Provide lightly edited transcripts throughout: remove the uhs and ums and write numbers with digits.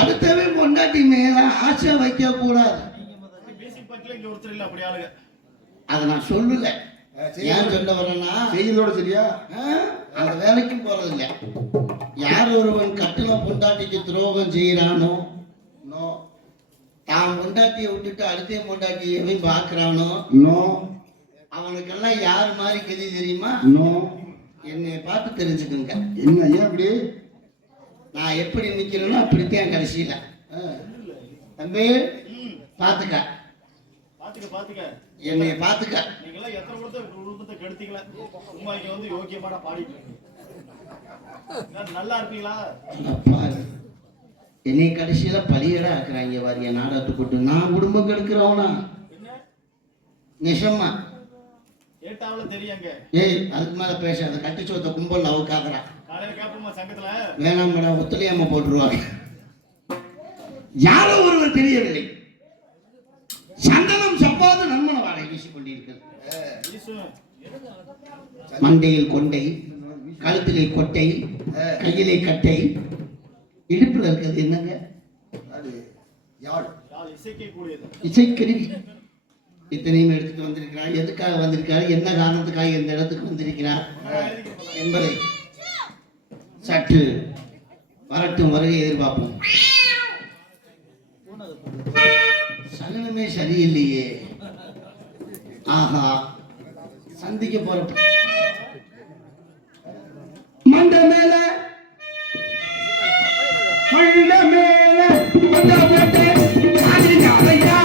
அடுத்தவே பொண்டாட்டி மேல ஆசை வைக்க கூடாது. அதை நான் சொல்லல. ஏன் சொல்ல வரேன்னா செய்யறதோட சரியா அந்த வேலைக்கும் போறது இல்ல. யார் ஒருவன் கட்டுன பொண்டாட்டிக்கு துரோகம் செய்யறானோ, தான் பொண்டாட்டியை விட்டுட்டு அடுத்த பொண்டாட்டியை பாக்குறானோ, அவனுக்கெல்லாம் யார் மாதிரி கதி தெரியுமா? என்னை பார்த்து தெரிஞ்சுக்குங்க. என்ன ஏன் அப்படி? நான் எப்படி நிக்கிறேனோ அப்படித்தான் கடைசியில. தம்பி பாத்துக்க, என்னை பாத்துக்க. என்னை கடைசியில பலியடா ஆக்குறாங்க வாரிய நாடகத்தை போட்டு. நான் குடும்பம் கெடுக்கிறவனா நிஷமா? ஏய் அதுக்கு மேல பேசாத. கட்டி சோத்த கும்பல் அவுக்காதரா. வேணாம் மேடம், ஒத்துழையாம போட்டுருவாங்க. யாரோ ஒருவர் தெரியவில்லை, சந்தனம் சப்பாது நன்மன வாழை வீசிக் கொண்டிருக்கிறது. மண்டையில் கொண்டை, கழுத்திலே கொட்டை, கையிலே கட்டை, இடுப்புல இருக்கிறது என்னங்க? இசைக்கருவி. இத்தனையும் எடுத்துட்டு வந்திருக்கிறார். எதுக்காக வந்திருக்கிறார், என்ன காரணத்துக்காக இந்த இடத்துக்கு வந்திருக்கிறார் என்பதை சற்று வரட்டும் வருகை எதிர்பார்ப்போம். சகனமே சரியில்லையே. ஆஹா, சந்திக்க போற மண்ட மேல மண்ட மேல மண்ட போட்டு ஆடினாரையா.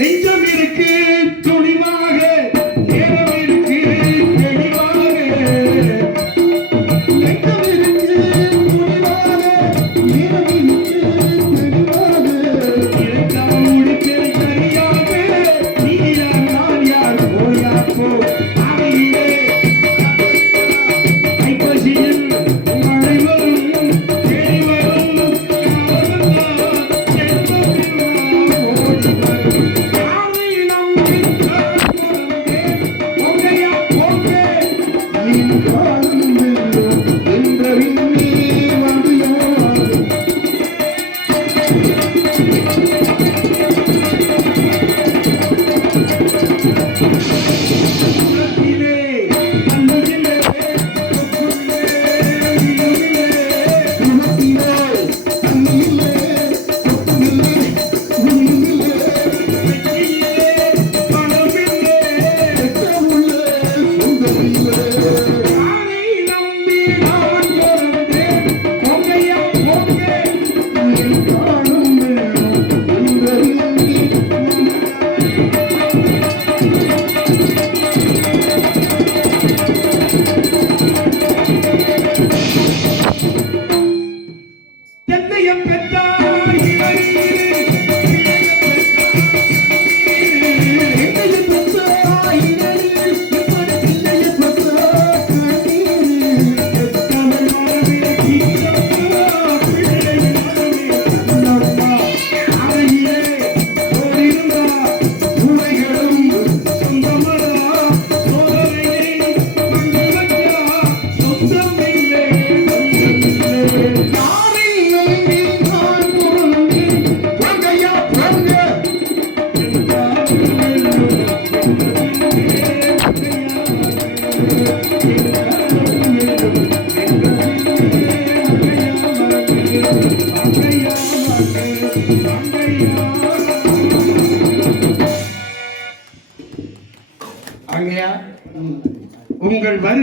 நெஞ்சம் இருக்கு துணிவாக, நேரம் இருக்கு தெளிவாக. நெஞ்சம் இருக்கு துணிவாக, நேரம் இருக்கு தெளிவாக. இரண்டாம் முடிக்கு சரியாக, நீ யார் நான் யார் போயா போ. அவையிலே ஐப்பசியில் மழை வரும், தேடி வரும்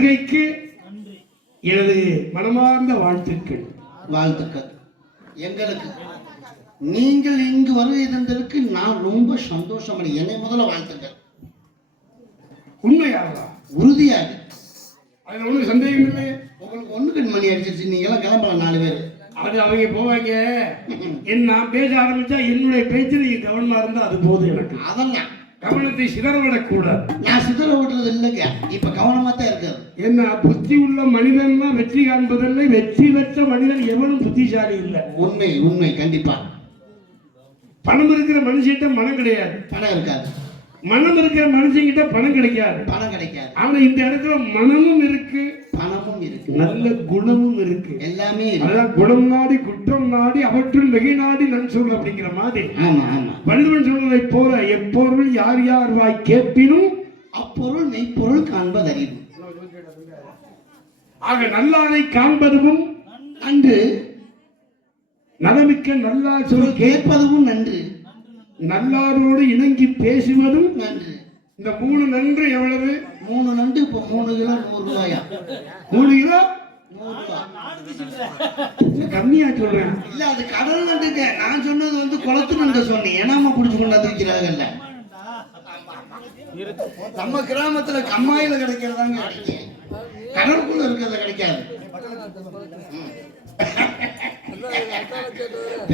வருகைக்கு எனது மனமார்ந்த வாழ்த்துக்கள். வாழ்த்துக்கள் எங்களுக்கு. நீங்கள் இங்கு வருகை தந்ததற்கு நான் ரொம்ப சந்தோஷம். என்னை முதல்ல வாழ்த்துக்கள். உண்மையாகவா? உறுதியாக. அதுல ஒன்றும் சந்தேகம் இல்லை. உங்களுக்கு 1 மணி அடிச்சிருச்சு. நீங்க எல்லாம் கிளம்பலாம் 4 பேர். அது அவங்க போவாங்க. நான் பேச ஆரம்பிச்சா என்னுடைய பேச்சு நீங்க கவனமா இருந்தா அது போதும் எனக்கு. அதெல்லாம் கவனத்தை சிதறவிடக்கூடாது. நான் சிதற விடுறது இல்லைங்க. இப்ப கவனமா தான் இருக்காது. என்ன புத்தி உள்ள மனிதன் தான் வெற்றி காண்பதில்லை. வெற்றி பெற்ற மனிதன் எவனும் புத்திசாலி இல்லை. உண்மை உண்மை. கண்டிப்பா. பணம் இருக்கிற மனுஷன்கிட்ட மனம் கிடையாது. பணம் இருக்காது. மனம் இருக்கிற மனுஷங்கிட்ட பணம் கிடைக்காது. பணம் கிடைக்காது. ஆனா இந்த இடத்துல மனமும் இருக்கு, பணமும் இருக்கு, நல்ல குணமும் இருக்கு. எல்லாமே அதான் குணம் நாடி குற்றம் நாடி அவற்றுள் வெகை நாடி நன் சொல் அப்படிங்கிற மாதிரி. ஆமா ஆமா. வள்ளுவன் சொன்னதை போல எப்பொருள் யார் யார் வாய் கேட்பினும் அப்பொருள் மெய்ப்பொருள் காண்பது அறிவு. ஆக நல்லாரை காண்பதும் நன்று, நலமிக்க நல்லார் சொல் கேட்பதும் நன்று, நல்லாரோடு இணங்கி பேசுவதும் நன்று. இந்த 3 நன்று எவ்வளவு? 3 நண்டு இப்போ 3 கிலோ 100 ரூபாயா? 3 கிலோ 100 ரூபாய். கம்மியா சொல்றேன். இல்ல அது கடல் நண்டுங்க. நான் சொன்னது வந்து குளத்து நண்டு சொன்னேன். ஏனாம குடிச்சு கொண்டாந்து வைக்கிறாங்கல்ல. நம்ம கிராமத்துல கம்மாயில கிடைக்கிறதாங்க கிடைக்கும். கடலுக்குள்ள இருக்கிறத கிடைக்காது.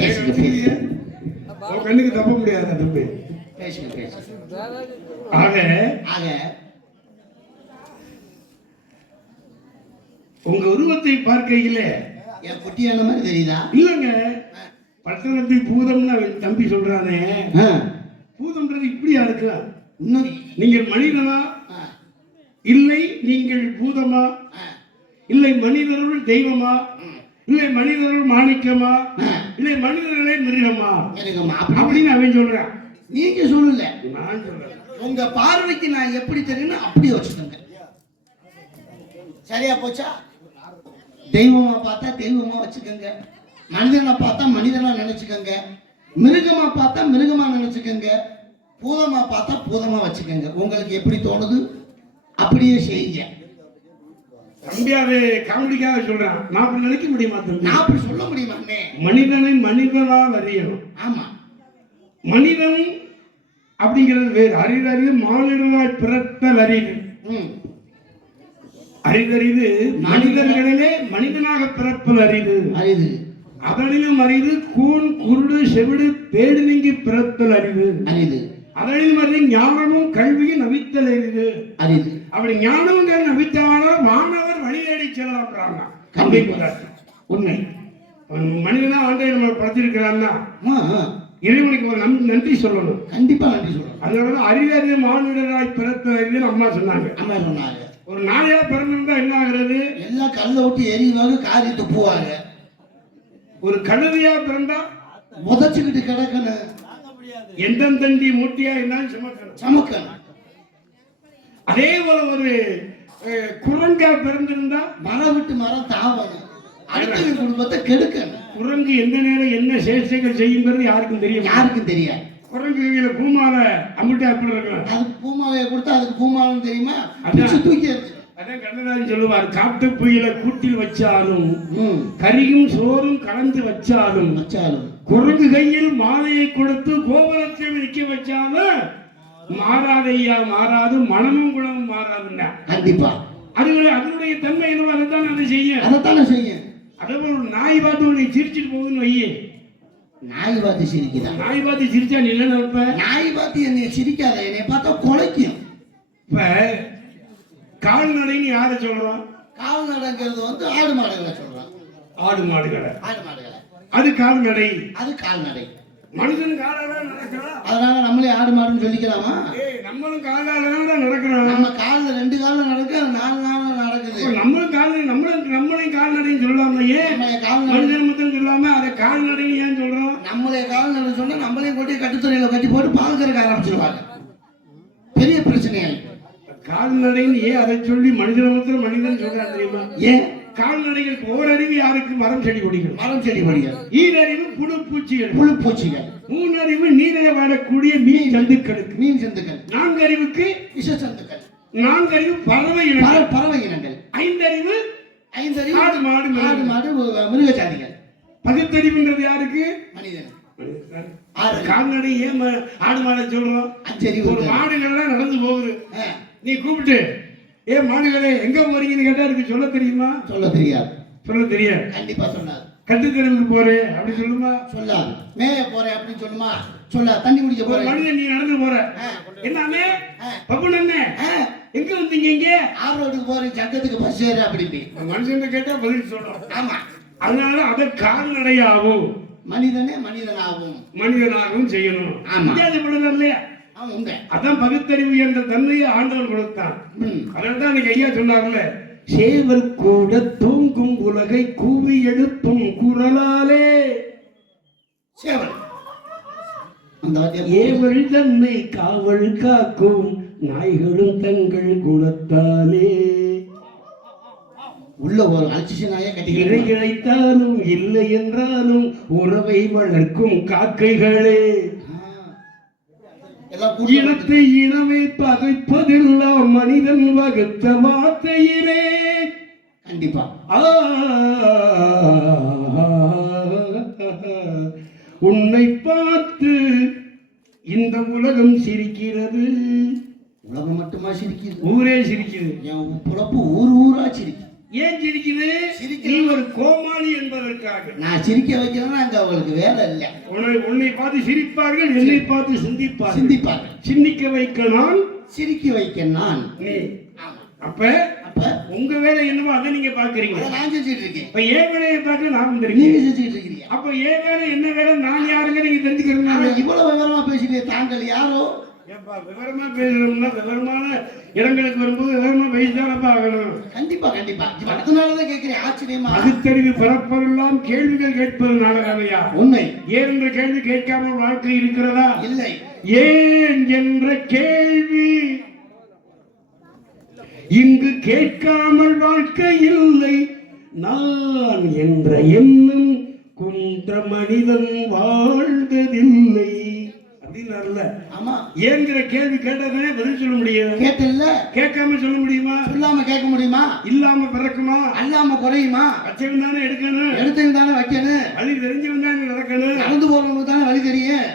பேசுங்க பேசுங்க. கண்ணுக்கு தப்ப முடியாது. தம்பி பேசுங்க பேசுங்க. ஆக ஆக உங்க உருவத்தை பார்க்கையில என் குட்டியான மாதிரி தெரியுதா? இல்லங்க, பட்டணத்தை பூதம்னு தம்பி சொல்றானே, பூதம்ன்றது இப்படியா இருக்கலாம்? இன்னும் நீங்கள் மனிதனா இல்லை நீங்கள் பூதமா, இல்லை மனிதர்கள் தெய்வமா, இல்லை மனிதர்கள் மாணிக்கமா, இல்லை மனிதர்களே மிருகமா அப்படின்னு அவன் சொல்றான். நீங்க சொல்லல, நான் சொல்றேன். உங்க பார்வைக்கு நான் எப்படி தெரியும் அப்படியே வச்சுக்கோங்க. சரியா போச்சா? தெய்வமா பார்த்தா தெய்வமா வச்சுக்கோங்க, மனிதனை பார்த்தா மனிதனா நினைச்சுக்கோங்க, மிருகமா பார்த்தா மிருகமா நினைச்சுக்கோங்க, பூதமா பார்த்தா பூதமா வச்சுக்கோங்க. உங்களுக்கு எப்படி தோணுது அப்படியே செய்யுங்க. தம்பியாவே காமெடிக்காக சொல்றான். நான் அப்படி நினைக்க முடியுமா? நான் அப்படி சொல்ல முடியுமா? மனிதனை மனிதனால் அறியணும். ஆமா, மனிதன் அப்படிங்கிறது வேறு. அறிதறிவு மானிடனாய் பிறத்தல் அறிவு. அறிதறிவு மனிதர்களிலே மனிதனாக பிறப்பல் அறிவு. அறிவு அதனிலும் அறிவு கூன் குருடு செவிடு பேடு நீங்கி பிறத்தல் அறிவு. அறிவு அதனிலும் அறிவு ஞானமும் கல்வியும் நவித்தல் அறிவு. அறிவு அப்படி ஞானமும் நவித்தாலும் மாணவர் வழியேடி செல்லலாம். உண்மை. மனிதனா ஆண்டை நம்ம படைச்சிருக்கிறான்னா இறைவனுக்கு ஒரு நன்றி சொல்லணும். கண்டிப்பா நன்றி சொல்லணும். அதனால அறிதறிவு மானிடனாய் பிறத்தல் அறிவுன்னு அம்மா சொன்னாங்க. அம்மா சொன்னாங்க. ஒரு நாயா பிறந்திருந்தா என்ன ஆகுறது? எல்லாம் கல்ல விட்டு எரிவாங்க, காரி துப்புவாங்க. ஒரு கழுதையா பிறந்தா முதச்சுக்கிட்டு கிடக்கணும். எந்த தண்டி மூட்டியா இருந்தாலும் சமக்கணும். அதே போல ஒரு குரங்கா பிறந்திருந்தா மரம் விட்டு மரம் தாவணும், அடுத்த குடும்பத்தை கெடுக்கணும். குரங்கு எந்த நேரம் என்ன சேஷ்டைகள் செய்யுங்கிறது யாருக்கும் தெரியும். யாருக்கும் தெரியாது. குரங்கு பூமால அம்பிட்டா எப்படி இருக்கும்? அதுக்கு பூமாலையை கொடுத்தா அதுக்கு பூமாலம் தெரியுமா? தூக்கி அதான் கண்ணதாசன் சொல்லுவார், காட்டு புயல கூட்டில் வச்சாலும் கரியும் சோறும் கலந்து வச்சாலும் குரங்கு கையில் மாலையை கொடுத்து கோபுரத்தை நிற்க வச்சாலும் மாறாதையா மாறாது, மனமும் குணமும் மாறாதுன்னா கண்டிப்பா அதனுடைய தன்மை என்னவோ அதைத்தான் அதை செய்யும். அதைத்தானே செய்யும். அதே போல ஒரு நாய் பார்த்து உன்னை சிரிச்சுட்டு போகுதுன்னு வையே. நாய் பார்த்து சிரிக்குதா? நாய் பார்த்து சிரிச்சா நீ என்ன நினைப்ப? நாய் பார்த்து என்னை சிரிக்காத, என்னை பார்த்தா குலைக்கும். இப்ப கால்நடைன்னு யாரை சொல்றோம்? கால்நடைங்கிறது வந்து ஆடு மாடுகளை சொல்றோம். ஆடு மாடுகளை அது கால்நடை. அது கால்நடை. மனுஷன் காலால நடக்கிறான், அதனால நம்மளே ஆடு மாடுன்னு சொல்லிக்கலாமா? நம்மளும் காலால நடக்கிறோம். நம்ம காலில் 2 காலில் நடக்க 4 நாள் நடக்குது. நம்மளும் நம்மளையும் கால்நடைன்னு சொல்லலாமா? ஏன் மனுஷன் மட்டும் சொல்லாம அதை கால்நடைன்னு ஏன் சொல்றோம்? நம்மளே கால்நடை சொன்னா நம்மளையும் கொட்டி கட்டுத்துறையில கட்டி போட்டு பால் கறக்க ஆரம்பிச்சிருவாங்க. பெரிய பிரச்சனையாயிருக்கு. கால்நடைன்னு ஏன் அதை சொல்லி மனிதன் சொல்றான் தெரியுமா? ஏன் கால்நடைகளுக்கு ஓரறிவு யாருக்கு? மரம் செடி கொடிகள். மரம் செடி கொடிகள். ஈரறிவு புழு பூச்சிகள். 3 அறிவு நீரில் வாழக்கூடிய மீன் ஜந்துக்களுக்கு. 4 அறிவுக்கு விஷ ஜந்துக்கள். 4 பறவை இனங்கள், பறவை இனங்கள், 5 ஐந்தறிவு ஆடு மாடு ஆடு மாடு மிருக ஜாதிகள். பகுத்தறிவுன்றது யாருக்கு? மனிதன். கால்நடை ஏன் ஆடு மாடை சொல்றோம்? அஞ்சறிவு. ஒரு மாடுகள்லாம் நடந்து போகுது, நீ கூப்பிட்டு ஏன் மாடுகளே எங்க போறீங்கன்னு கேட்டா இருக்கு சொல்ல தெரியுமா? சொல்ல தெரியாது. சொல்ல தெரியாது. கண்டிப்பா சொல்லாது. கட்டுத்தெருவுக்கு போறேன் அப்படி சொல்லுமா? சொல்லாது. மேய போறேன் அப்படின்னு சொல்லுமா? சொல்லாது. தண்ணி குடிக்க ஒரு போறேன். மனிதன் நீ நடந்து போற, என்னமே பப்புன் என்ன எங்க வந்தீங்க? இங்க ஆர் ரோடுக்கு போறேன், சங்கத்துக்கு பஸ் ஏறு அப்படி. மனுஷன் கேட்டா பதில் சொல்றோம். ஆமா. அதனால அதை கால்நடையாகவும் மனிதனே மனிதனாகும், மனிதனாகவும் செய்யணும். வித்தியாசப்படுதல் இல்லையா? அதான் பகுத்தறிவு என்ற தன்மையை ஆண்டவன் கொடுத்தான். அதனால்தான் இன்னைக்கு ஐயா சொன்னார்ல, சேவல் கூட தூங்கும் உலகை கூவி எழுப்பும் குரலாலே சேவல் ஏவல் தன்னை காவல் காக்கும் நாய்களும் தங்கள் குணத்தாலே உள்ள ஒரு அல்சிஷனாய இறை கிடைத்தாலும் இல்லை என்றாலும் உறவை வளர்க்கும் காக்கைகளே இனத்தை இனமே பகைப்பதெல்லாம் மனிதன் வகுத்த வார்த்தையிலே. கண்டிப்பா உன்னை பார்த்து இந்த உலகம் சிரிக்கிறது. உலகம் மட்டுமா சிரிக்குது? ஊரே சிரிக்குது. என் பொழப்பு ஊர் ஊரா சிரிக்குது. ஏன் சிரிக்குது? நீ ஒரு கோமாளி என்பதற்காக. நான் சிரிக்க வைக்கிறேன்னா அங்க அவங்களுக்கு வேலை இல்லை. உன்னை பார்த்து சிரிப்பார்கள், என்னை பார்த்து சிந்திப்பார்கள். சிந்திக்க வைக்க நான், சிரிக்க வைக்க நான். நீ அப்ப உங்க வேலை என்னவோ அதை நீங்க பாக்குறீங்க, நான் செஞ்சுட்டு இருக்கேன். இப்ப ஏன் வேலையை பார்த்து நான் வந்திருக்கேன், நீங்க செஞ்சுட்டு இருக்கீங்க. அப்ப ஏன் வேலை என்ன வேலை, நான் யாருங்க நீங்க தெரிஞ்சுக்கிறேன். இவ்வளவு விவரமா பேசிட்டு தாங்கள் யாரோ? விவரமா பேசணும்னா விவரமான இடங்களுக்கு வரும்போது விவரமா பேசிதான் ஆகணும். கண்டிப்பா கண்டிப்பா. அதனாலதான் கேட்கிறேன். ஆச்சரியமா பகுத்தறிவு பிறப்பதெல்லாம் கேள்விகள் கேட்பது நாடகமையா? உண்மை. ஏன் என்ற கேள்வி கேட்காமல் வாழ்க்கை இருக்கிறதா? இல்லை. ஏன் என்ற கேள்வி இங்கு கேட்காமல் வாழ்க்கை இல்லை. நான் என்ற எண்ணம் கொண்ட மனிதன் வாழ்ந்ததில்லை அப்படின்னு. ஆமா. ஏங்கிற கேள்வி கேட்டதானே பதில் சொல்ல முடியும். கேட்டல கேட்காம சொல்ல முடியுமா? சொல்லாம கேட்க முடியுமா? இல்லாம பிறக்குமா? அல்லாம குறையுமா? வச்சவன் தானே எடுக்கணும், எடுத்தவன் தானே வைக்கணும், வழி தெரிஞ்சவன் தானே நடக்கணும். நடந்து போறவனுக்கு தானே வழி தெரியும்.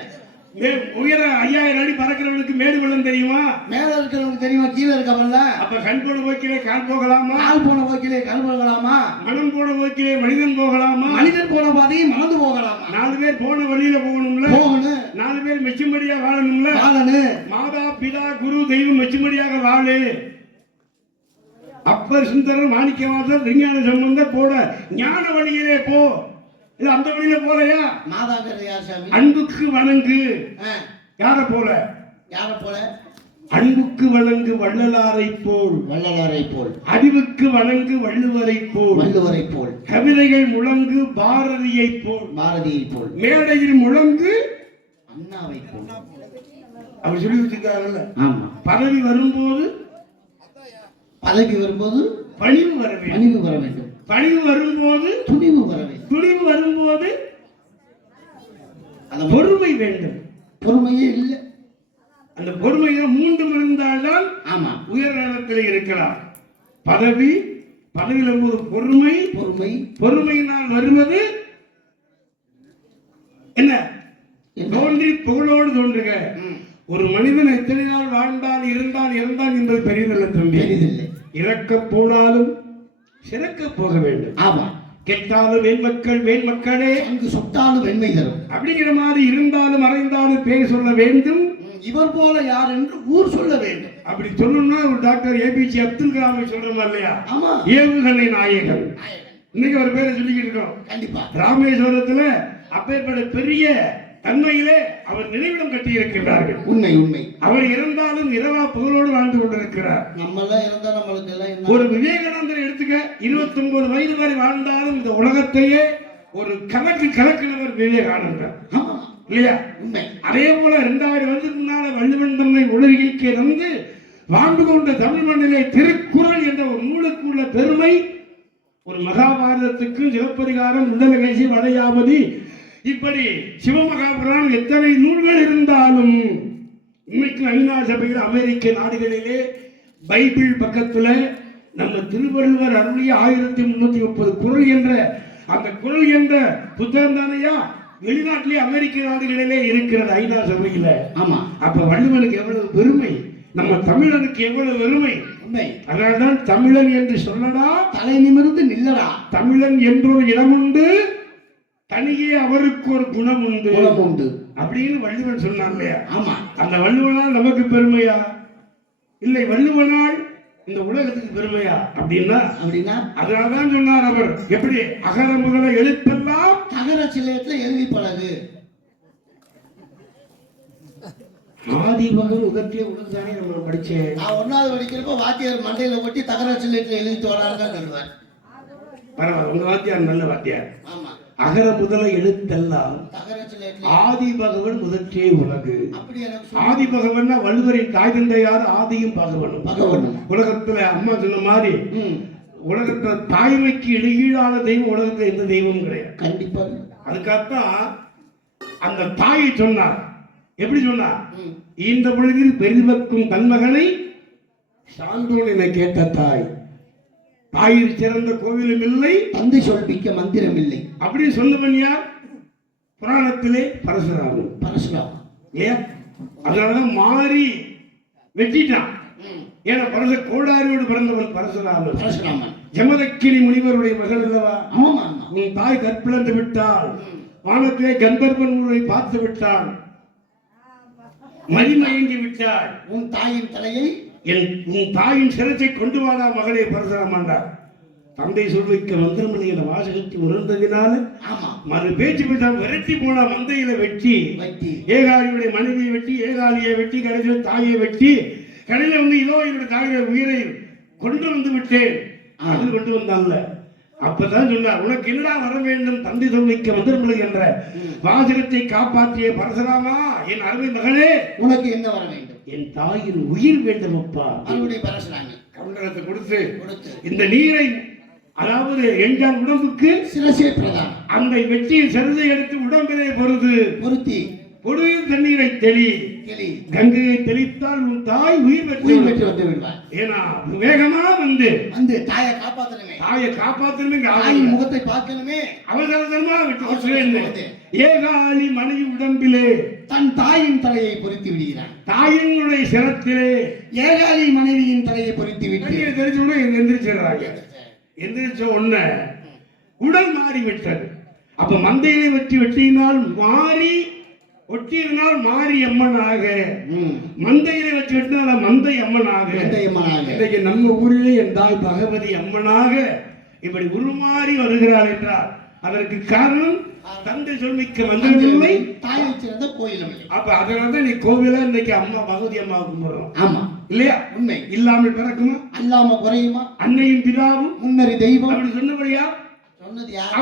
உயர 5000 அடி பறக்கிறவனுக்கு மேடு வெள்ளம் தெரியுமா? மேல இருக்கிறவனுக்கு தெரியுமா கீழே இருக்கவன்ல? அப்ப கண் போன போக்கிலே கால் போகலாமா? கால் போன போக்கிலே கண் போகலாமா? மனம் போன போக்கிலே மனிதன் போகலாமா? மனிதன் போன பாதையை மறந்து போகலாமா? 4 பேர் போன வழியில போகணும்ல, போகணும். 4 பேர் மெச்சும்படியா வாழணும்ல, வாழணும். மாதா பிதா குரு தெய்வம் மெச்சும்படியாக வாழு. அப்பர் சுந்தரர் மாணிக்கவாசர் விஞ்ஞான சம்பந்தர் போட ஞான வழியிலே போ. இல்ல அந்த வழியில போலையா? மாதாங்கிறது யார் சாமி? அன்புக்கு வணங்கு. யார போல? யார போல? அன்புக்கு வணங்கு வள்ளலாரை போல், வள்ளலாரை போல். அறிவுக்கு வணங்கு வள்ளுவரை போல், வள்ளுவரை போல். கவிதைகள் முழங்கு பாரதியை போல், பாரதியை போல். மேடையில் முழங்கு அண்ணாவை போல். அவர் சொல்லி வச்சிருக்காங்கல்ல. ஆமா. பதவி வரும்போது பணிவு வர வேண்டும். பணிவு வர வேண்டும். பணிவு வரும்போது துணிவு வர வேண்டும். துணிவு வரும்போது அந்த பொறுமை வேண்டும். பொறுமையே இல்லை. அந்த பொறுமையை 3 இருந்தால்தான் ஆமா உயர் இடத்தில் இருக்கலாம். பதவியில் வரும்போது பொறுமை, பொறுமையினால் வருவது என்ன? தோன்றி புகழோடு தோன்றுக. ஒரு மனிதன் எத்தனை நாள் வாழ்ந்தான், இருந்தான் என்பது பெரியதல்ல தம்பி. இறக்க போனாலும் சிறக்க போக வேண்டும். ஆமா. கெட்டாலும் வேண்மக்களே அங்கு சொட்டாலும் வெண்மை தரும் அப்படிங்கிற மாதிரி இருந்தாலும் மறைந்தாலும் பேர் சொல்ல வேண்டும். இவர் போல யார் என்று ஊர் சொல்ல வேண்டும். அப்படி சொல்லணும்னா ஒரு டாக்டர் APJ அப்துல் கலாமை சொல்றோம் இல்லையா? ஆமா. ஏவுகணை நாயகன். இன்னைக்கு ஒரு பேரை சொல்லிக்கிட்டு இருக்கோம். கண்டிப்பா. ராமேஸ்வரத்துல அப்பேற்பட்ட பெரிய தன்மையிலே அவர் நினைவிடம் கட்டி இருக்கிறார்கள். உண்மை உண்மை. அவர் இறந்தாலும் இரவா புகழோடு வாழ்ந்து கொண்டிருக்கிறார். நம்மெல்லாம் இறந்தா நம்மளுக்கு எல்லாம் ஒரு விவேகானந்தர் எடுத்துக்க 29 வயது வரை வாழ்ந்தாலும் இந்த உலகத்தையே ஒரு கலக்கினவர் விவேகானந்தர் இல்லையா? உண்மை. அதே போல 2000 வருடத்துக்கு முன்னால வள்ளுவன் தன்னை உலகிற்கு இருந்து வாழ்ந்து கொண்ட தமிழ் மண்ணிலே திருக்குறள் என்ற ஒரு நூலுக்கு உள்ள பெருமை ஒரு மகாபாரதத்துக்கும் சிவப்பதிகாரம் உடலகேசி வளையாபதி இப்படி சிவமகாபுராணம் எத்தனை நூல்கள் இருந்தாலும் இன்னைக்கு ஐநா சபையில் அமெரிக்க நாடுகளிலே பைபிள் பக்கத்துல நம்ம திருவள்ளுவர் அருளிய 1330 குறள் என்ற அந்த குறள் என்ற புத்தகம் தானையா வெளிநாட்டிலே அமெரிக்க நாடுகளிலே இருக்கிறது ஐநா சபையில. ஆமா. அப்ப வள்ளுவனுக்கு எவ்வளவு பெருமை, நம்ம தமிழனுக்கு எவ்வளவு பெருமை. அதனால்தான் தமிழன் என்று சொல்லடா தலை நிமிர்ந்து நில்லடா, தமிழன் என்றொரு இடம் உண்டு, தனியே அவருக்கு ஒரு குணம் உண்டு அப்படின்னு வள்ளுவன் சொன்னான் இல்லையா? ஆமா. அந்த வள்ளுவனால் நமக்கு பெருமையா? இல்லை, வள்ளுவனால் இந்த உலகத்துக்கு பெருமையா? அப்படின்னா அதனாலதான் சொன்னார் அவர், எப்படி அகர முதல எழுத்தெல்லாம் தகர சிலையத்துல எழுதி பழகு. ஆதிபகன் உகத்திய உலகத்தானே நம்ம படிச்சேன். நான் 1வது படிக்கிறப்ப வாத்தியார் மண்டையில ஒட்டி தகர சிலையத்துல எழுதி வராருதான் சொல்லுவார். பரவாயில்ல, உங்க வாத்தியார் நல்ல வாத்தியார். ஆமா. அகர முதல எழுத்தெல்லாம் ஆதி பகவன் முதற்றே உலகு. ஆதி பகவன் வள்ளுவரின் தாய் தந்தையார் ஆதியும் பகவனும். உலகத்துல அம்மா சொன்ன மாதிரி உலகத்துல தாய்மைக்கு இடையீடான தெய்வம் உலகத்துல எந்த தெய்வமும் கிடையாது. கண்டிப்பா. அதுக்காகத்தான் அந்த தாயை சொன்னார். எப்படி சொன்னார்? இந்த பொழுதில் பெரிதுவக்கும் தன்மகனை சான்றோன் என கேட்ட தாய், தாயில் சிறந்த கோவிலும் இல்லை, தந்தை சொல்பிக்க மந்திரம் இல்லை அப்படி சொன்னவன் யார்? புராணத்திலே பரசுராமன். இல்லையா? அதனாலதான் மாறி வெட்டிட்டான். ஏன்னா கோடாரியோடு பிறந்தவன் பரசுராமன். ஜமதக்கினி முனிவருடைய மகள் அல்லவா? உன் தாய் கற்பிழந்து விட்டாள், வானத்திலே கந்தர்வன் ஊரை பார்த்து விட்டாள், மதிமயங்கி விட்டாள், உன் தாயின் தலையை உன் தாயின் சிரத்தை கொண்டு வாடா மகளே பரசுராமன்றார். தந்தை சொல்லிக்க மந்திரமணி என வாசகத்தை உணர்ந்ததினால மறு பேச்சு பேசாம விரட்டி போனா மந்தையில வெட்டி ஏகாலியுடைய மனைவியை வெட்டி, ஏகாலியை வெட்டி, கடைசியில் தாயை வெட்டி, கடையில வந்து இதோ என்னுடைய தாயுடைய உயிரை கொண்டு வந்து விட்டேன் அது கொண்டு வந்தான்ல. அப்பதான் சொன்னார், உனக்கு என்னடா வர வேண்டும் தந்தை சொல்லிக்க மந்திரமணி என்ற வாசகத்தை காப்பாற்றிய பரசுராமா, என் அருமை மகளே உனக்கு என்ன வர வேண்டும்? என் தாயின் உயிர் வேண்டும் அப்பா. கமண்டலத்தை கொடுத்து இந்த நீரை, அதாவது எஞ்சான் உடம்புக்கு சிரசே பிரதானம், அந்த வெற்றியை சிரசை எடுத்து உடம்பிலே பொருத்தி பொருளில் தண்ணீரை தெளி, கங்கையை தெளித்தால் உன் தாய் உயிர் பெற்று வந்து விடுவார். ஏன்னா வேகமா வந்து தாயை காப்பாற்றணுமே, தாயின் முகத்தை பார்க்கணுமே, அவசரமா விட்டு ஏகாலி மனைவி உடம்பிலே தன் தாயின் தலையை பொருத்தி விடுகிறான். தாயினுடைய சிரத்திலே ஏகாலி மனைவியின் தலையை பொருத்தி விட்டு எந்திரிச்சிடுறாங்க. எந்திரிச்ச உடனே உடல் மாறி விட்டது. அப்ப மந்தையிலே வெட்டினால் மாறி, ஒட்டினால் மாறி அம்மனாக, மந்தையிலே வச்சு வெட்டினால் மந்தை அம்மனாக. இன்றைக்கு நம்ம ஊரிலே என் தாய் பகவதி அம்மனாக இப்படி உருமாறி வருகிறாள் என்றார். அதற்கு காரணம் தந்தை சொல்மிக்க மந்திரமில்லை, தாயை சிறந்த கோயிலும். அப்ப அதனால நீ கோவிலா இன்னைக்கு அம்மா பகவதி அம்மா கும்பிடுறோம். ஆமா இல்லையா? உண்மை. இல்லாமல் பிறக்குமா? அல்லாம குறையுமா? அன்னையும் பிதாவும் முன்னறி தெய்வம் அப்படி சொன்னபடியா? சொன்னது யார்?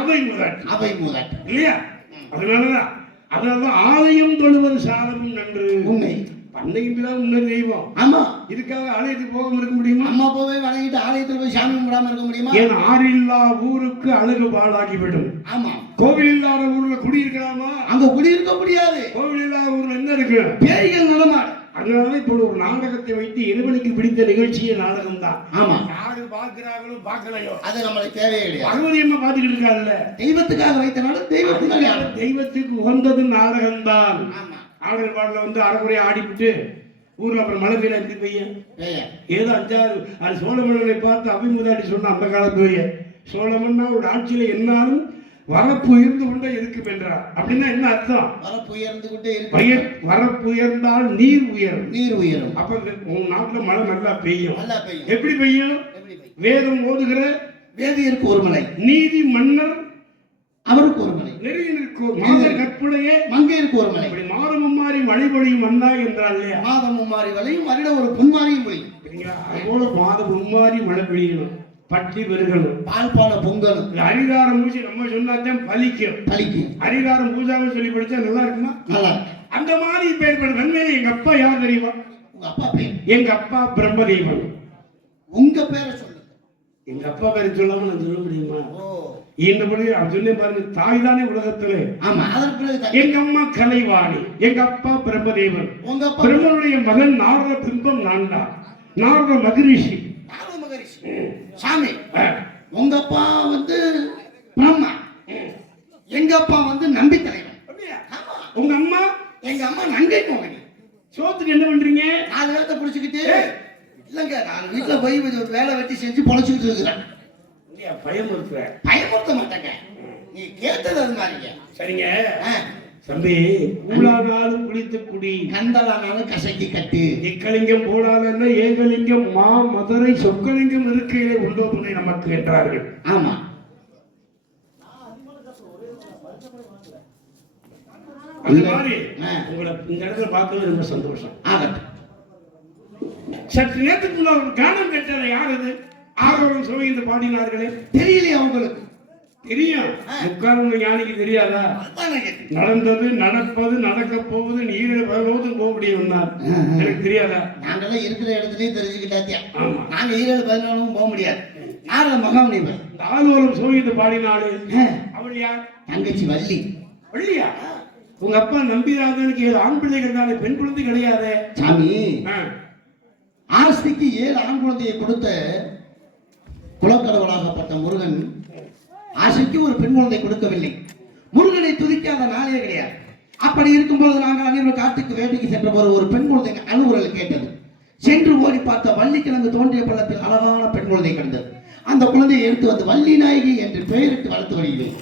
அவை மூதாட்டி இல்லையா? அதனாலதான் ஆலயம் தொழுவது சாலமும் நன்று. உண்மை. அன்னையும் பிதாவும் முன்னறி தெய்வம். ஆமா. இதுக்காக ஆலயத்துக்கு போகாம இருக்க முடியுமா? அம்மா போவே வணங்கிட்டு ஆலயத்தில் போய் சாமி கும்பிடாம இருக்க முடியுமா? ஏன் ஆறில்லா ஊருக்கு அழகு பாழாகிவிடும். ஆமா. கோவில் இல்லாத ஊர்ல குடியிருக்கலாமா? அங்க குடியிருக்க முடியாது. கோவில் இல்லாத ஊர்ல என்ன இருக்கு? பேய்கள் நடமாடு. அதனால இப்போ ஒரு நாடகத்தை வைத்து இறைவனுக்கு பிடித்த நிகழ்ச்சியே நாடகம் தான். ஆமா. யாரு பாக்குறாங்களோ பாக்கலையோ அது நம்மளுக்கு தேவையே கிடையாது. பகவதி அம்மா பாத்துக்கிட்டு இருக்காங்கல்ல, தெய்வத்துக்காக வைத்தனால தெய்வத்துக்கு உகந்தது நாடகம் தான். ஆடல் பாடல வந்து அரைக்குறைய ஆடிவிட்டு ஊர்ல அப்புறம் மழை பெய்ய இருந்து பையன் ஏதோ 5-6 அது சோழமன்னனை பார்த்து அபிமுதாட்டி சொன்ன அந்த காலத்துலயே சோழமன்னா ஒரு ஆட்சியில என்னாலும் வரப்பு உயர்ந்து கொண்டே இருக்கும் என்றார். அப்படின்னா என்ன அர்த்தம்? வரப்பு உயர்ந்து கொண்டே இருக்கு. வரப்பு உயர்ந்தால் நீர் உயரும். நீர் உயரும். அப்ப உங்க நாட்டுல மழை நல்லா பெய்யும். எப்படி பெய்யும்? வேதம் ஓதுகிற வேதியருக்கு ஒரு மலை, நீதி மன்னர் அவருக்கு ஒரு மலை, நெருங்கிற்கு மாதர் கற்புடைய மங்கையருக்கு ஒரு மலை. இப்படி மாதமும் மாறி மழை பொழியும் மன்னா என்றால் இல்லையா? மாதமும் மாறி வளையும் வருட ஒரு பொன்மாரியும் பொழியும். அதுபோல மாதம் முன்மாறி மழை பெய்யணும், பட்டி பெருகணும், பால் பால பொங்கலும். அரிதாரம் பூஜை நம்ம சொன்னாதான் பலிக்கும். அரிதாரம் பூஜாவை சொல்லி படிச்சா நல்லா இருக்குமா? நல்லா. அந்த மாதிரி பேர் நன்மையில எங்க அப்பா யார் தெரியுமா? உங்க அப்பா பேர்? எங்க அப்பா பிரம்மதேவன். உங்க பேரை சொல்லுங்க. எங்க அப்பா பேரை சொல்லாம நான் சொல்ல முடியுமா? இந்தபடி சொன்ன பாருங்க, தாய் தானே உலகத்திலே. எங்க அம்மா கலைவாணி, எங்க அப்பா பிரம்மதேவன். பிரம்மனுடைய மகன் நாரத பிம்பம் நான் தான். நாரத மகரிஷி. நாரத மகரிஷி. சாமி, உங்க அப்பா வந்து பிரம்மா, எங்க அப்பா வந்து நம்பி தலைவன். அப்படியா? ஆமா. உங்க அம்மா? எங்க அம்மா நங்கை மோகினி. சோத்துக்கு என்ன பண்றீங்க? 4 பேர்த்த பிடிச்சிக்கிட்டு இல்லங்க, நான் வீட்டுல போய் ஒரு வேலை வெட்டி செஞ்சு பொழைச்சிக்கிட்டு இருக்கிறேன். பயமுறுத்துற? பயமுறுத்த மாட்டேங்க, நீ கேட்டது அது மாதிரிங்க. சரிங்க தம்பி, கூழானாலும் குளித்து குடி, கந்தலானாலும் கசக்கி கட்டு, இக்கலிங்கம் போடாத ஏகலிங்கம் மா மதுரை சொக்கலிங்கம் இருக்கையிலே உண்டோ துணை நமக்கு என்றார்கள். ஆமா. அந்த மாதிரி உங்களை இந்த இடத்துல பார்க்கறது ரொம்ப சந்தோஷம். ஆகட்டும். சற்று நேரத்துக்குள்ள ஒரு கானம் கேட்டதை யார் அது? ஆரோரம் சுவைந்து பாடினார்களே, தெரியலையே உங்களுக்கு? தெரியும். முக்காரணம் ஞானிக்கு தெரியாதா? நடந்தது, நடப்பது, நடக்க போவது, நீரில் வருவதும் போக முடியும். எனக்கு தெரியாதா? நாங்கெல்லாம் இருக்கிற இடத்துலயே தெரிஞ்சுக்கிட்டாத்தியா. ஆமா, நாங்க ஈரல் 14 போக முடியாது. நாரத மகாமுனிவர் இந்த ஆரோரம் சுவைந்து பாடினாலே அவள் யார்? தங்கச்சி வள்ளி. வள்ளியா? உங்க அப்பா நம்பிராஜனுக்கு 7 ஆண் பிள்ளைகள் தானே, பெண் குழந்தை கிடையாது. சாமி, ஆஸ்திக்கு 7 ஆண் குழந்தையை கொடுத்த குலக்கடவுளாகப்பட்ட முருகன் ஆசைக்கு ஒரு பெண் குழந்தை கொடுக்கவில்லை. முருகனை துதிக்காத நாளே கிடையாது. அப்படி இருக்கும்போது நாங்கள் அனைவரும் காட்டுக்கு வேட்டைக்கு சென்ற போது ஒரு பெண் குழந்தை அழுகுரல் கேட்டது. சென்று ஓடி பார்த்த வள்ளிக்கிழங்கு தோன்றிய பள்ளத்தில் அழகான பெண் குழந்தை கண்டது. அந்த குழந்தையை எடுத்து வந்து வள்ளி நாயகி என்று பெயரிட்டு வளர்த்து வருகிறேன்.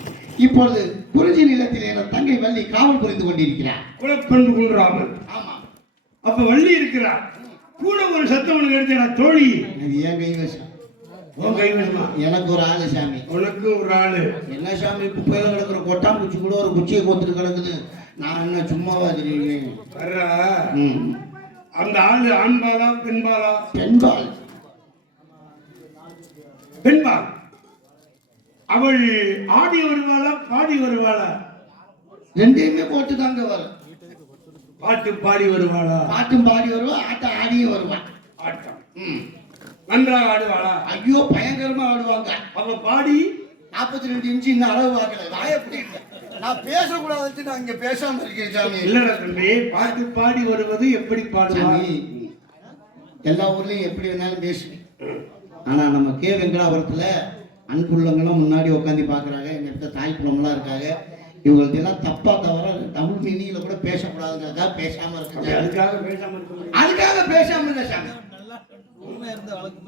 இப்பொழுது குறிஞ்சி நிலத்தில் என தங்கை வள்ளி காவல் புரிந்து கொண்டிருக்கிறார். குலப்பெண் குன்றாமல். ஆமா. அப்ப வள்ளி இருக்கிறார். கூட ஒரு சத்தவனுக்கு எடுத்தா தோழி. அது ஏன் கைவசம்? உன் கைவசமா? எனக்கு ஒரு ஆளு சாமி. உனக்கு ஒரு ஆளு? என்ன சாமி, குப்பையில கிடக்குற கொட்டாம்பூச்சி கூட ஒரு குச்சியை கோத்துட்டு கிடக்குது. நான் என்ன சும்மாவா தெரியுங்க? அந்த ஆளு ஆண்பாலா பெண்பாலா? பெண்பால். பெண்பால். அவள் ஆடி வருவாளா பாடி வருவாளா? ரெண்டையுமே போட்டு தாங்க வரும். பாட்டு பாடி வருவாளா? பாட்டும் பாடி வருவா, ஆட்டம் ஆடியும் வருவா. ஆட்டம் நன்றாக ஆடுவாளா? ஐயோ, பயங்கரமா ஆடுவாங்க. அவ பாடி 42 இன்ச்சு இன்னும் அளவு பார்க்கல. வாய பிடிக்கல. நான் பேசக்கூடாது, நான் இங்க பேசாம இருக்கேன் சாமி. இல்லடா தம்பி, பாட்டு பாடி வருவது எப்படி பாடுவாங்க? எல்லா ஊர்லயும் எப்படி வேணாலும் பேசு. ஆனா நம்ம கே வெங்கடாபுரத்துல அன்புள்ளவங்களும் முன்னாடி உட்காந்து பாக்குறாங்க. எங்க இடத்துல தாய் குளம்லாம் இருக்காங்க. இவங்களுக்கு எல்லாம் தப்பா தவிர தமிழ் மீனிங்ல கூட பேசக்கூடாதுங்கிறதா பேசாம இருக்கு. அதுக்காக பேசாம இல்ல சாமி.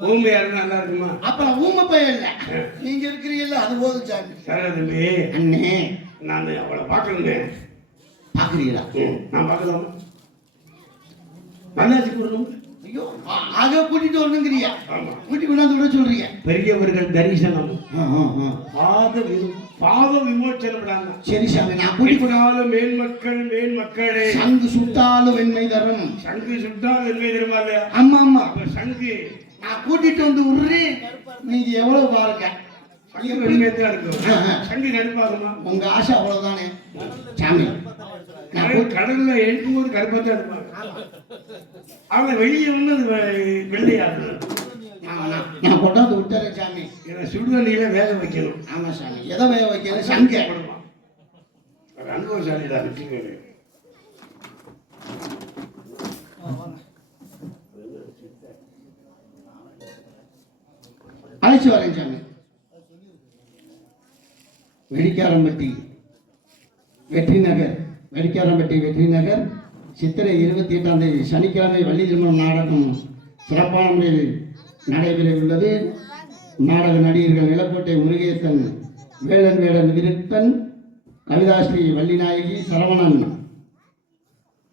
ஊமையா இருந்தா நல்லா இருக்குமா? அப்புறம் ஊமை பையன் இல்ல, நீங்க இருக்கிறீங்கல்ல, அது போதும் சாமி. சரி தம்பி, அண்ணே நான் அவளை பார்க்கணுமே. பாக்குறீங்களா? நான் பார்க்கலாம். நல்லாச்சு கூடணும். ஐயோ, ஆக கூட்டிட்டு வரணுங்கிறியா? கூட்டி கொண்டாந்து விட சொல்றீங்க. பெரியவர்கள் தரிசனம், பாவ விமோச்சனம். சரி சாமி, நான் கூட்டினாலும் மேன்மக்கள் மேன்மக்களே, சங்கு சுட்டாலும் வெண்மை தரும். சங்கு சுட்டாலும் வெண்மை தருமா இல்லையா? ஆமா ஆமா. சங்கு நான் கூட்டிட்டு வந்து விடுறேன். நீங்க எவ்வளவு பாருங்க. சங்கு கருப்பாகுமா? உங்க ஆசை அவ்வளவுதானே சாமி. கடல்ல எழுப்பும்போது கருப்பாத்தான் இருப்பாங்க. அவங்க வெளியே வந்து வெள்ளையாது. நான் கொண்டாந்து விட்டுறேன் சாமி. சுடுதண்ணியில வேக வைக்கணும். ஆமா சாமி. எதை வேக வைக்கணும்? சங்க அனுபவசாலிதான். அழைச்சு வரேன் சாமி. வெடிக்காரம்பட்டி வெற்றி நகர், வெடிக்காரம்பட்டி வெற்றி நகர், சித்திரை 28ஆம் தேதி சனிக்கிழமை வள்ளி திருமணம் நாடகம் சிறப்பான முறையில் நடைபெற உள்ளது. நாடக நடிகர்கள் நிலக்கோட்டை முருகேசன், வேடன் வேடன் விருத்தன், கவிதாஸ்ரீ வள்ளிநாயகி, சரவணன்,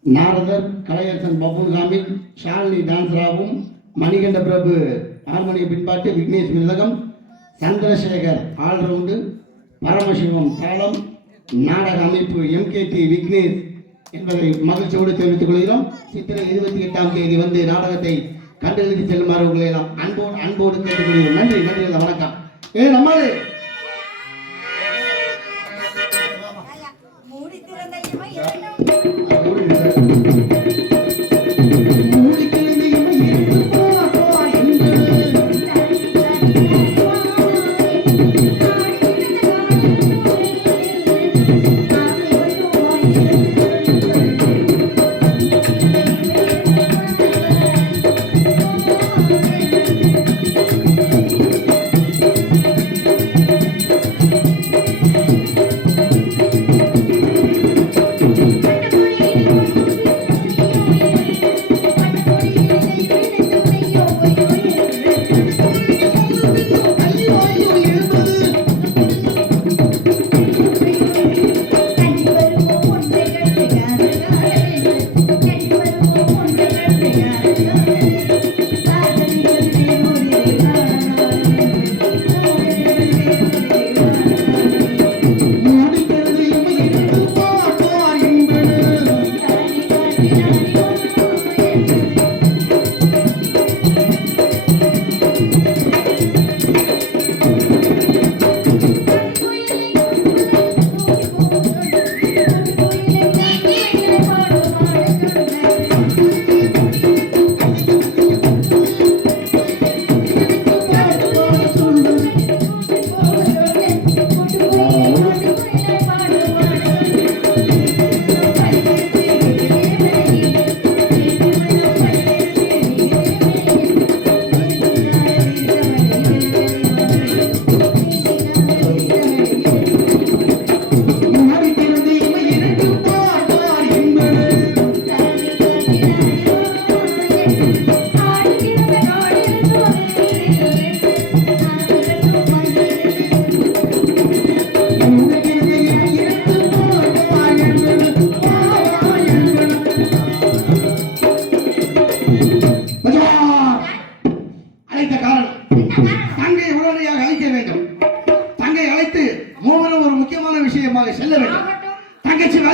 நாரதர், கலையரசன் பப்புன் காமிக், ஷாலினி டான்ஸ்ராவும், மணிகண்ட பிரபு ஹார்மோனிய பின்பாட்டு, விக்னேஷ் மிருதகம், சந்திரசேகர் ஆல்ரவுண்டு, பரமசிவம் தாளம், நாடக அமைப்பு MKT விக்னேஷ் என்பதை மகிழ்ச்சியோடு தெரிவித்துக் கொள்கிறோம். சித்திரை 28ஆம் தேதி வந்து நாடகத்தை கண்டெழுதி செல்லுமாறு உங்களை எல்லாம் அன்போடு கேட்டுக்கொள்கிறோம். நன்றி நன்றி, வணக்கம். நம்மளே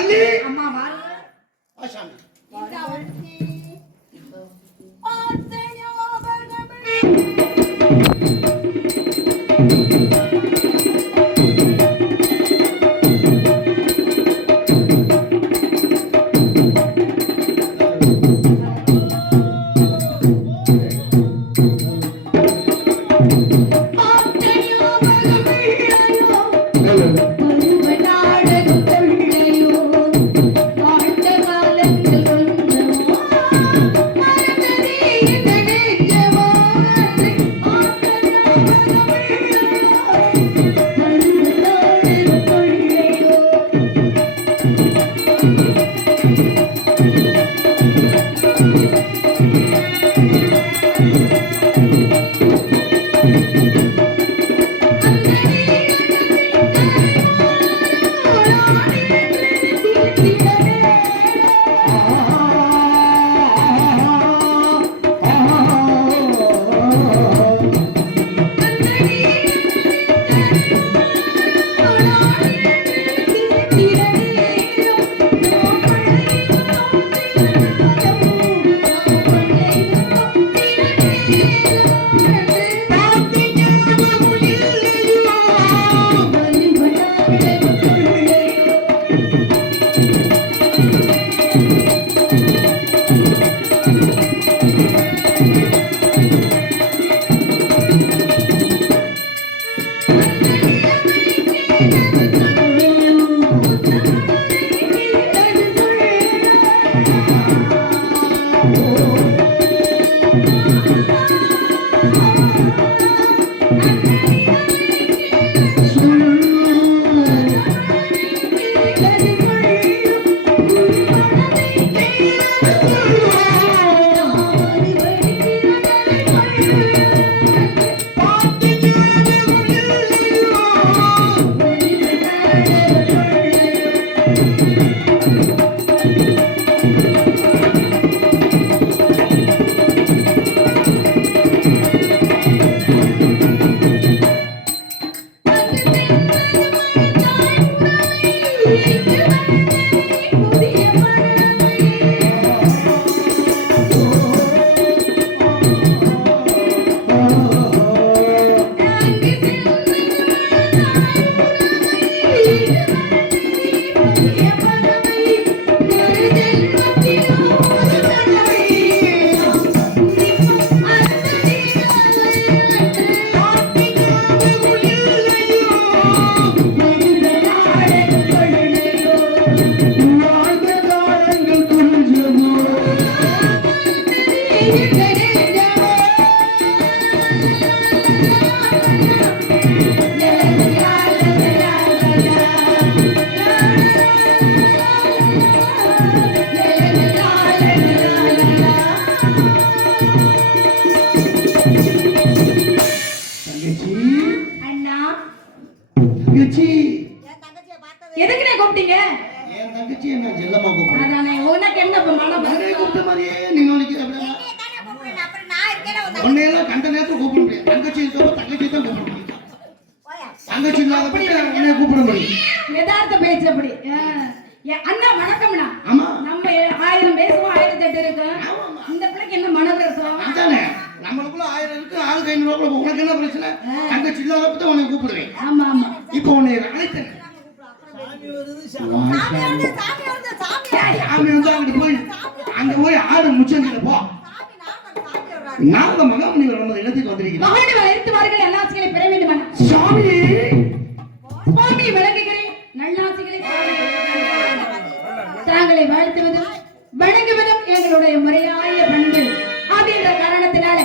வள்ளி அம்மா வாருங்க. ஆசாமி இந்த வள்ளி. பார்த்த ஞாபகமே. தங்கச்சி என் தங்கச்சியை பார்த்தது. எதுக்குனே கூப்பிட்டீங்க? என் தங்கச்சி என்ன செல்லமா கூப்பிடுறேன் அதானே, உனக்கு என்ன இப்ப மனம் நானே வருது? கூப்பிட்ட மாதிரியே நீங்க நினைக்கிற என்னைய தானே கூப்பிடுறேன். அப்புறம் நான் இருக்கேனே உன் தங்கச்சி. உன்னையெல்லாம் கண்ட நேரத்தில் கூப்பிட முடியாது தங்கச்சி இருக்கப்ப தங்கச்சி தான் கூப்பிட முடியும் போயா. தங்கச்சி இல்லாதப்ப என்னை கூப்பிட முடியும் யதார்த்த பேச்சு அப்படி. அண்ணா வணக்கம்ண்ணா. ஆமா நம்ம 1000 பேசுவோம், 1008 இருக்கும். ஆமாம்மா. இந்த பிள்ளைக்கு என்ன மனம் இருக்கும்? அதானே நம்மளுக்குள்ள 1000 இருக்கு ஆளுக்கு 500 ரூபாய் உனக்கு என்ன பிரச்சனை தங்கச்சி இல்லாதப்ப தான் உன்னை கூப்பிடுவேன் ஆமா ஆமா. இப்போ உன்னை அழைத்தேன் சாமி வருது, சாமி வருது, சாமி. சாமி வந்து அங்கிட்டு போய் அங்க போய் ஆடு முச்சந்தில போ சாமி சாமி வர்றாரு. நாங்க மகாமணி வரும்போது இடத்துக்கு வந்திருக்கிறோம் மகாணி எடுத்துவார்கள் எல்லாசிகளை பெற வேண்டும். சாமி சுவாமி விளங்குகிறேன். நல்லாசிகளை தாங்களை வாழ்த்துவதும் வணங்குவதும் எங்களுடைய முறையாய பண்பு அப்படின்ற காரணத்தினால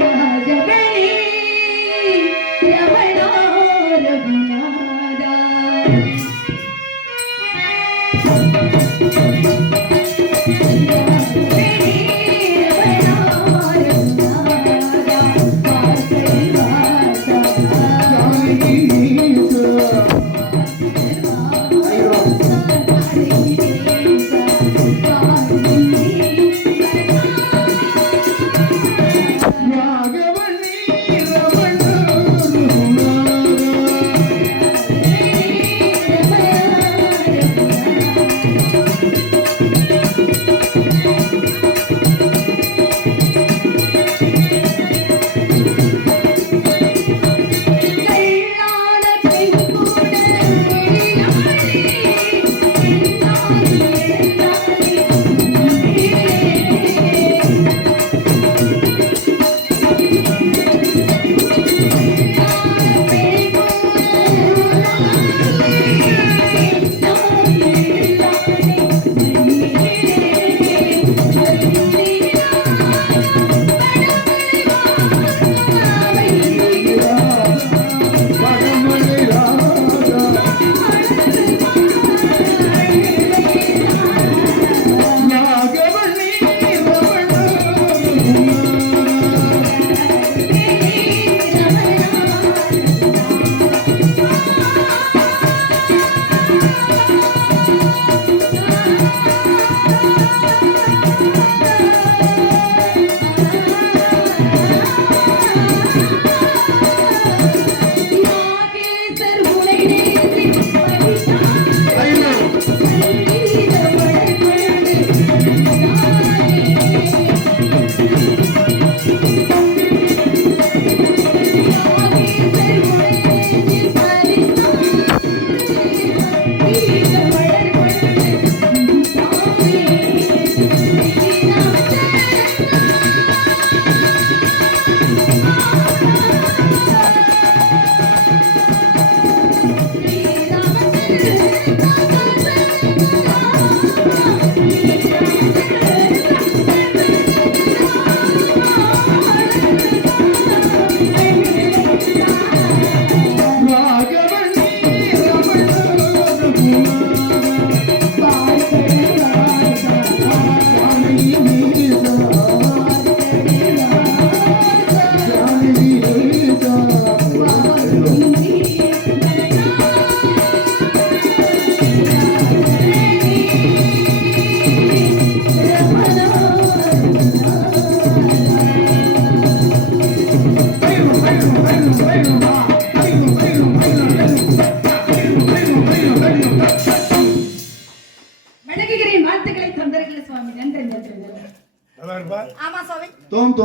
ராஜபலி ரமணா ரகுநாதா ஐயோ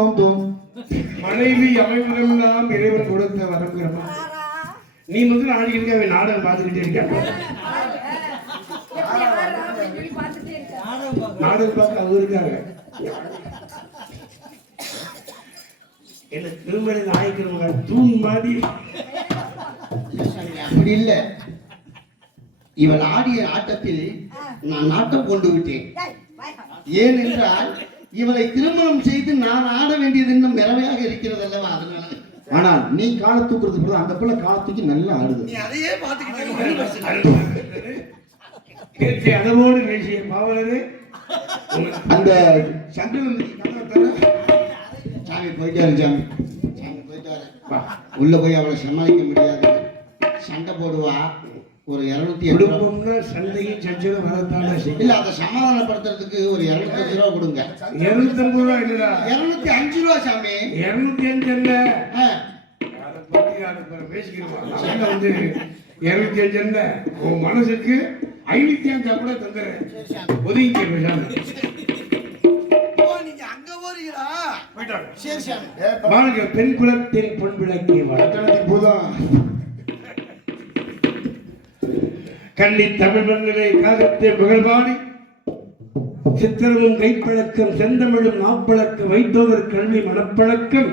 தோம் தோம். மனைவி அமைவதெல்லாம் இறைவன் கொடுத்த வரங்கிறமா. நீ முதல்ல ஆடிக்கிட்டு அவன் நாடகம் பார்த்துக்கிட்டே இருக்காங்க. எப்படி ஆடுறா அப்படின்னு சொல்லி பார்த்துட்டே இருக்கா. நாடகம் பார்க்க அவங்க இருக்காங்க. என்ன திருமண நாய்க்கிறவங்க தூண் மாதிரி. அப்படி இல்லை, இவள் ஆடிய ஆட்டத்தில் நான் நாட்டம் கொண்டு விட்டேன். ஏய், வாயா. ஏனென்றால் இவளை திருமணம் செய்து நான் ஆட வேண்டியது இன்னும் நிறைவையாக இருக்கிறது அல்லவா, அதனால. ஆனால் நீ காலை தூக்குறது போது அந்த பிள்ளை காலை தூக்கி நல்லா ஆடுது. நீ அதையே பார்த்துக்கிட்டு கேட்டு அதோடு பேசிய பாவலரு அந்த சந்திரன் சாமி போயிட்டாரு, சாமி சாமி போயிட்டாரு. உள்ள போய் அவளை சமாளிக்க முடியாது, சண்டை போடுவா. ஒரு 250 ரூபா. குடும்பம்னா சண்டையும் சச்சரவும் வரத்தானே செய்யும். இல்ல, அதை சமாதானப்படுத்துறதுக்கு ஒரு 250 ரூபா கொடுங்க. 250 ரூபா இல்லடா, 205 ரூபா சாமி. 205 இல்ல. ஆ, அதை பத்தி பேசிக்கிறோம். நான் வந்து 205 இல்ல, உன் மனசுக்கு 505 கூட தந்துடுறேன். ஒதுங்கிக்க பேசாம. நீங்க அங்க போறீங்களா? போயிட்டாங்க. சரி சாமி. வாழ்க பெண் குலத்தின் பொன் விளக்கி வளர்த்தனத்தின் பூதம் கண்ணி தமிழ் மண்ணிலே காகத்தை புகழ்பாடி சித்திரமும் கைப்பழக்கம் செந்தமிழும் நாப்பழக்கம் வைத்தோவர் கல்வி மனப்பழக்கம்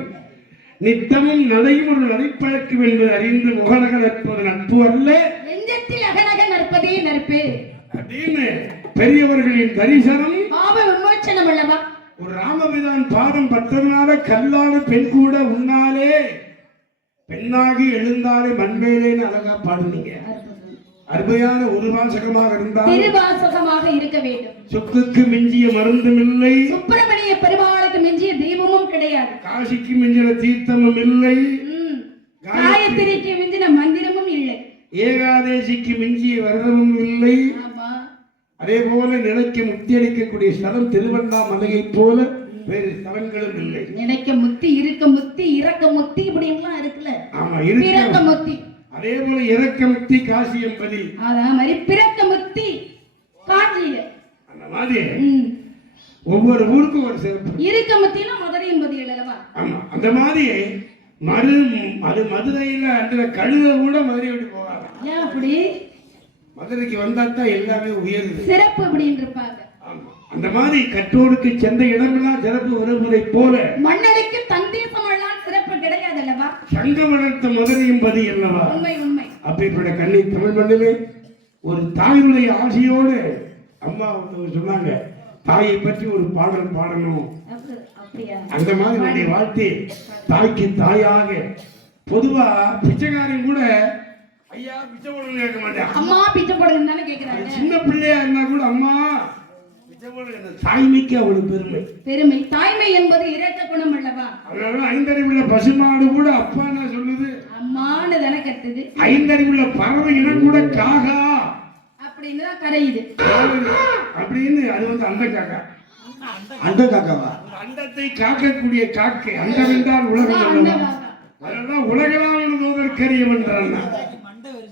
நித்தமும் நடையும் ஒரு நடைப்பழக்கம் என்பது அறிந்து முகநக நற்பது நட்பு அல்ல நெஞ்சத்தில் அகநக நற்பதே நற்பே அப்படின்னு பெரியவர்களின் தரிசனம் பாவ விமோச்சனம் அல்லவா. ஒரு ராமபிதான் பாதம் பட்டதுனால கல்லான பெண் கூட உன்னாலே பெண்ணாகி எழுந்தாலே மண்வேலேன்னு அழகா பாடுனீங்க. அருமையான ஒரு வாசகமாக இருந்தால் திருவாசகமாக இருக்க வேண்டும். சொத்துக்கு மிஞ்சிய மருந்தும் இல்லை, சுப்பிரமணிய பெருமாளுக்கு மிஞ்சிய தெய்வமும் கிடையாது, காசிக்கு மிஞ்சின தீர்த்தமும் இல்லை, காயத்திரிக்கு மிஞ்சின மந்திரமும் இல்லை, ஏகாதேசிக்கு மிஞ்சிய விரதமும் இல்லை. ஆமா. அதே போல நினைக்க முக்தி அளிக்கக்கூடிய ஸ்தலம் திருவண்ணாமலையை போல வேறு ஸ்தலங்களும் இல்லை. நினைக்க முத்தி, இருக்க முத்தி, இறக்க முத்தி, இப்படி எல்லாம் இருக்குல்ல. ஆமா, பிறக்க இருக்க முத்தி. அதே போல இறக்க முக்தி காசி என்பதி அதான் மாதிரி பிறக்க முத்தி காஞ்சியில. அந்த மாதிரி ஒவ்வொரு ஊருக்கும் ஒரு சிறப்பு. இருக்க முத்தினா மதுரை என்பது அல்லவா. ஆமா, அந்த மாதிரி மதுரையில அந்த கழுத கூட மதுரை விட்டு போவாங்க. ஏன் அப்படி? மதுரைக்கு வந்தா தான் எல்லாமே உயருது, சிறப்பு அப்படின்னு இருப்பாங்க. ஆமா, அந்த மாதிரி கற்றோருக்கு சென்ற இடமெல்லாம் சிறப்பு வருவதை போல மன்னனுக்கு தன் தேசமெல்லாம் சிறப்பு கிடையாது அல்லவா. சங்க வளர்த்த மதுரை என்பது அல்லவா. உண்மை உண்மை. அப்படிப்பட்ட கண்ணி தமிழ் மண்ணிலே ஒரு தாயுடைய ஆசையோடு அம்மா ஒருத்தவங்க சொன்னாங்க, தாயை பற்றி ஒரு பாடல் பாடணும். அப்படியா? அந்த மாதிரி உன்னை வாழ்த்தி தாய்க்கு தாயாக பொதுவா பிச்சைக்காரன் கூட ஐயா பிச்சை போடுன்னு கேட்க மாட்டேன். அம்மா பிச்சை போடுங்கன்னு தானே கேக்குறாங்க. சின்ன பிள்ளையா இருந்தா கூட அம்மா பிச்சை போடுங்க. தாய்மைக்கு அவளுக்கு பெருமை. பெருமை தாய்மை என்பது இரக்க குணம் அல்லவா. அதனால ஐந்தறிவுள்ள பசுமாடு கூட அப்பா என்ன சொல்லுது, அம்மான்னு தானே கத்துது. ஐந்தறிவுள்ள பறவை இனம் கூட காகா அப்படின்னு தான் கரையுது. அப்படின்னு அது வந்து அந்த காக்கா. அந்த காக்காவா? அண்டத்தை காக்கக்கூடிய காக்கை. அண்டம் என்றால் உலகம் அல்லவா. அதெல்லாம் உலகளாவதற்கரியவன்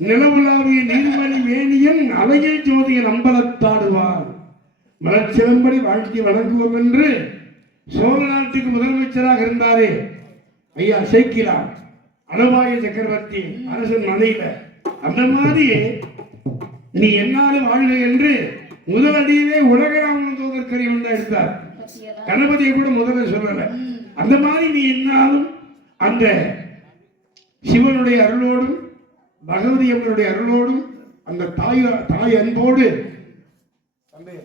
நிலவுலாவிய நீர்மணி வேணியன் அழகில் ஜோதியன் அம்பலத்தாடுவார் மலர்ச்சிலம்படி வாழ்க்கை வழங்குவோம் என்று சோழ நாட்டுக்கு முதலமைச்சராக இருந்தாரே ஐயா சேக்கிலார் அளவாய சக்கரவர்த்தி அரசன் மனையில. அந்த மாதிரி நீ என்னாலும் வாழ்க என்று முதலடியிலே உலகராமன் தோதற்கரியவன் தான் எடுத்தார். கணபதியை கூட முதல்ல சொல்லல. அந்த மாதிரி நீ என்னாலும் அந்த சிவனுடைய அருளோடும் பகவதி அம்மனுடைய அருளோடும் அந்த தாய் அன்போடு தம்பி